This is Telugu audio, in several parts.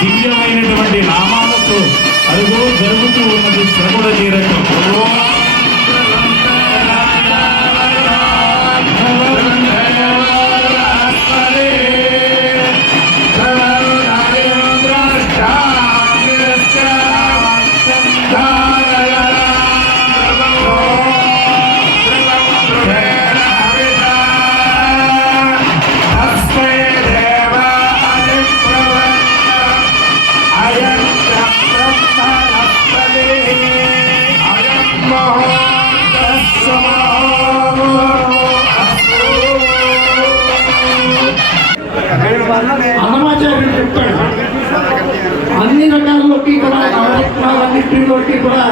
దివ్యమైనటువంటి నామాలతో అడుగు జరుగుతూ ఉన్నది శ్రవణ తీరకం. అన్నమాచార్యుడు చెప్తాడు, అన్ని రకాల్లోకి కూడా నవరత్నాలన్నింటిలోకి కూడా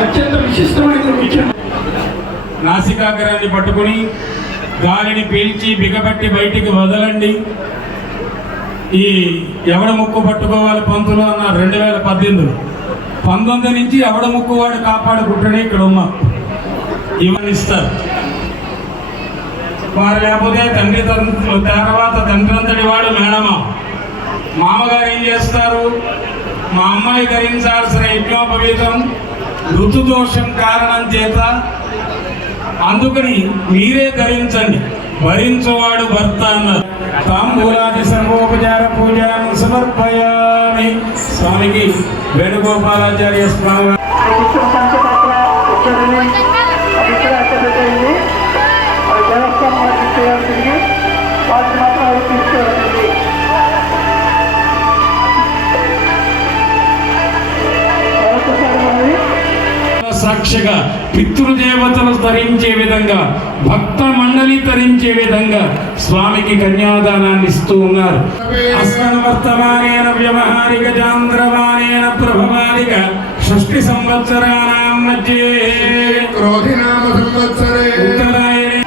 అత్యంత విశిష్టమైన విషయం. నాసికాగ్రాన్ని పట్టుకుని గాలిని పీల్చి బిగబట్టి బయటికి వదలండి. ఈ ఎవడ ముక్కు పట్టుకోవాలి పంతులు అన్న 2018 19 నుంచి ఎవడ ముక్కు వాడు కాపాడుకుంటూనే ఇక్కడ ఉన్నాం. ఇవన్నీ ఇస్తారు వారు, లేకపోతే తండ్రి తర్వాత తండ్రి అంతటి వాడు మేనమా. మామగారు ఏం చేస్తారు? మా అమ్మాయి ధరించాల్సిన యజ్ఞోపవీతం ఋతుదోషం కారణం చేత, అందుకని మీరే ధరించండి, భరించువాడు భర్త అన్నారు. తాంబూలాది సర్వోపచార పూజను సమర్పయామి. స్వామికి వేణుగోపాలాచార్య స్వామి సాక్షిగా పితృదేవతలు తరించే విధంగా, భక్త మండలి తరించే విధంగా స్వామికి కన్యాదానాన్ని ఇస్తూ ఉన్నారు. అస్మన్వర్తమానేన వ్యవహారిక చాంద్రమానేన ప్రభవారిక షష్ఠి సంవత్సరాణాం మధ్యే క్రోధినామ సంవత్సరే ఉత్తరాయణే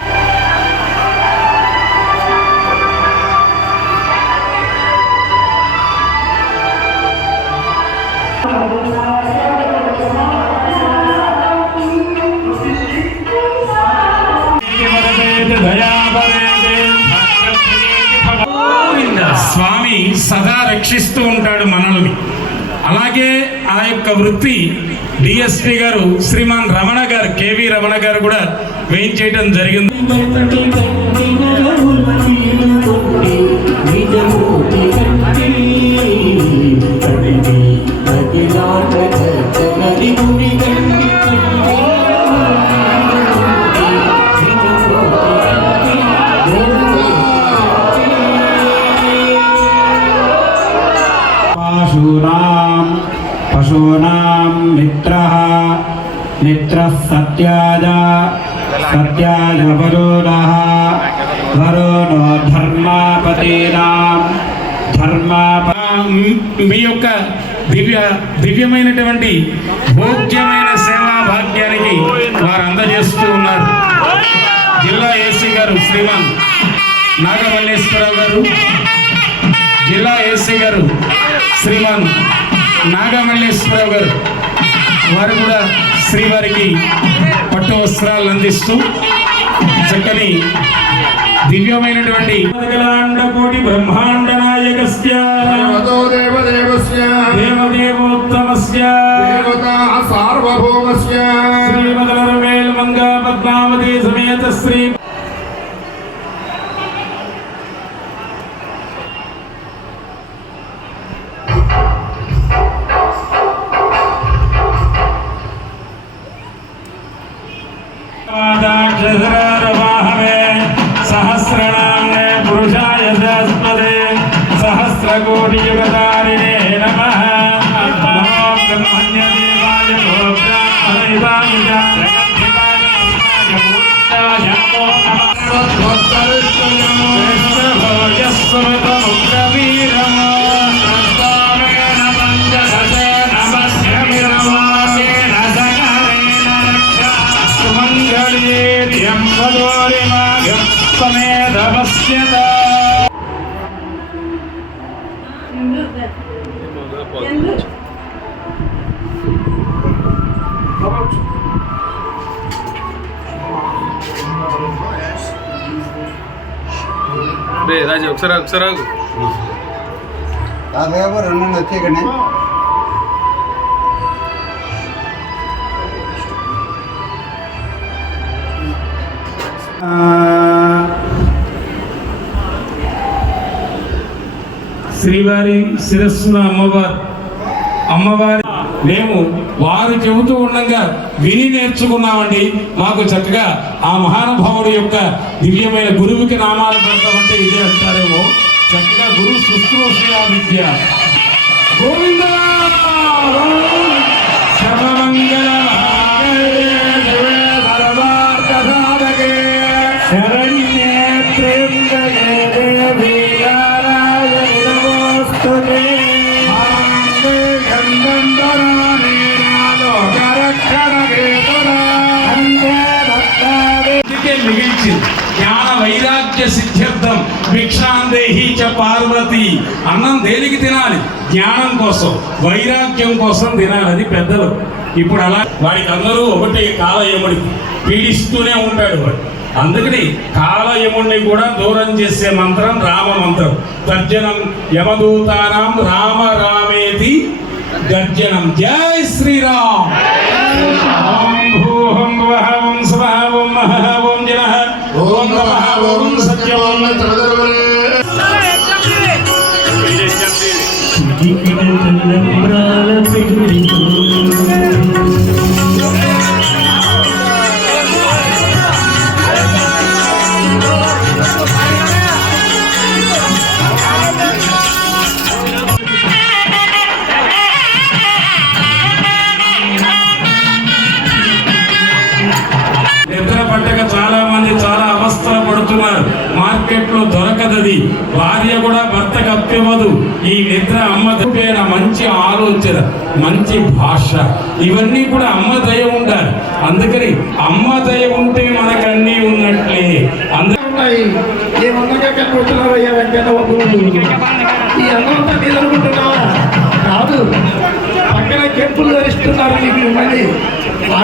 స్వామి సదా రక్షిస్తూ ఉంటాడు మనల్ని. అలాగే ఆ యొక్క వృత్తి డిఎస్పి గారు శ్రీమాన్ రమణ గారు, కేవి రమణ గారు కూడా వేయించేయడం జరిగింది. పశూనాం మిత్రః సత్యాయ వరుణః వరుణో ధర్మాపతీనాం మీ యొక్క దివ్యమైనటువంటి భోగ్యమైన సేవా భాగ్యానికి వారు అందజేస్తూ ఉన్నారు. జిల్లా ఏసీ గారు శ్రీమాన్ నాగమల్లేశ్వరరావు గారు, జిల్లా ఏసీ గారు శ్రీమాన్ నాగమల్లేశ్వరరావు గారు, వారు కూడా శ్రీవారికి పట్టు వస్త్రాలు అందిస్తూ చక్కని దివ్యమైనటువంటి కోటి బ్రహ్మాండ నాయకస్య దేవదేవోత్తమస్య సార్వభౌమస్య శ్రీమదరవేల్ మంగా పద్మావతి సమేత శ్రీ సహస్రనామే పురుషాయ శాశ్వతే సహస్రకోటియుగధారిణే నమః. నమో బ్రహ్మణ్యదేవాయ గోబ్రాహ్మణేవాయ జగద్ధితాయ పూర్ణాయ నమో నమః. రాజు ఒకసారి తాతగారు రెండు వచ్చేకండి శ్రీవారి శిరస్సున అమ్మవారి మేము వారు చెబుతూ ఉండగా విని నేర్చుకున్నామండి. మాకు చక్కగా ఆ మహానుభావుడి యొక్క దివ్యమైన గురువుకి నామాలు పెడతామంటే ఇదే అంటారేమో. చక్కగా గురువు శుశ్రూష విద్య గోవింద సర్వమంగళ శరణ్యే త్ర్యంబకే దేవి నారాయణి నమోస్తుతే. మిగిల్చింది జ్ఞాన వైరాగ్య సిద్ధ్యర్థం భిక్షాందేహి చ పార్వతి. అన్నం దేనికి తినాలి? జ్ఞానం కోసం, వైరాగ్యం కోసం తినాలి. అది పెద్దలు. ఇప్పుడు అలా వాడికి అందరూ ఒకటి కాలయముడి పీడిస్తూనే ఉంటాడు వాడు. అందుకని కాలయముడిని కూడా దూరం చేసే మంత్రం రామ మంత్రం. తర్జనం యమదూతానాం రామ రామేతి గర్జనం. జై శ్రీరామ్. ఓం భూహం భువః ఓం స్వః ఓం మహః ఓం జనః ఓం నమః ఓం సత్యం ఓం నిద్ర పట్టక చాలా మంది చాలా అవస్థలు పడుతున్నారు. మార్కెట్లో దొరకదది. భార్య కూడా భర్తకు అప్పివ్వదు. ఈ నిద్ర అమ్మ దయ, మంచి ఆలోచన, మంచి భాష, ఇవన్నీ కూడా అమ్మ దయ ఉండాలి. అందుకని అమ్మ దయ ఉంటే మనకన్నీ ఉన్నట్లే. ఉన్నాయి. ఏమన్నగా కనుకుంటున్నావయ్యా వెంకన్న బాబు? ఈ అన్నంతా నిలబడుతున్నావా? కాదు, పక్కన కెంపులు ధరిస్తున్నారు నీకు మళ్ళీ.